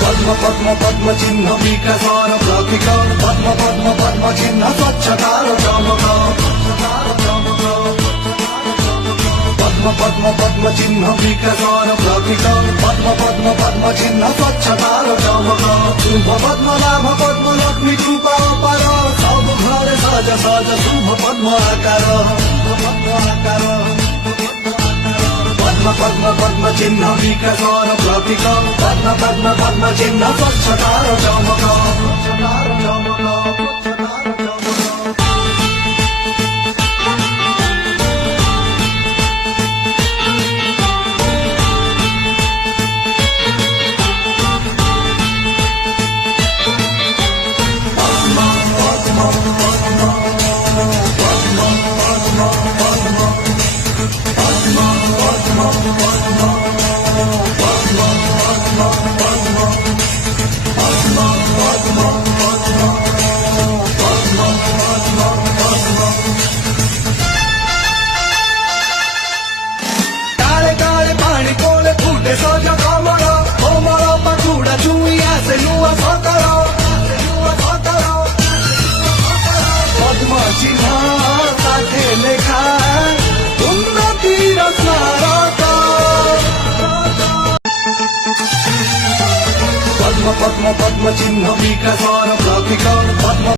पद्म पद्म पद्म चिन्ह विकासर प्रतीक पद्म पद्म पद्म चिन्ह स्वच्छतार चमक पद्म पद्म पद्म चिन्ह विकासर प्रतीक पद्म पद्म पद्म चिन्ह स्वच्छतार चमक शुभ पद्म लाभ पद्म लक्ष्मी कृपा अपार सब घर सज सज शुभ पद्म आकार पद्म पद्म पद्म चिन्ह विकासर प्रतीक पद्म पद्म पद्म चिन्ह स्वच्छतार चमक सज कमल कोमल पाखुड़ा छुई आसे नुआ सतर पद्म चिन्ह साथे लेखा उन्नतिर स्मारक पद्म पद्म पद्म चिन्ह विकासर प्रतीक पद्म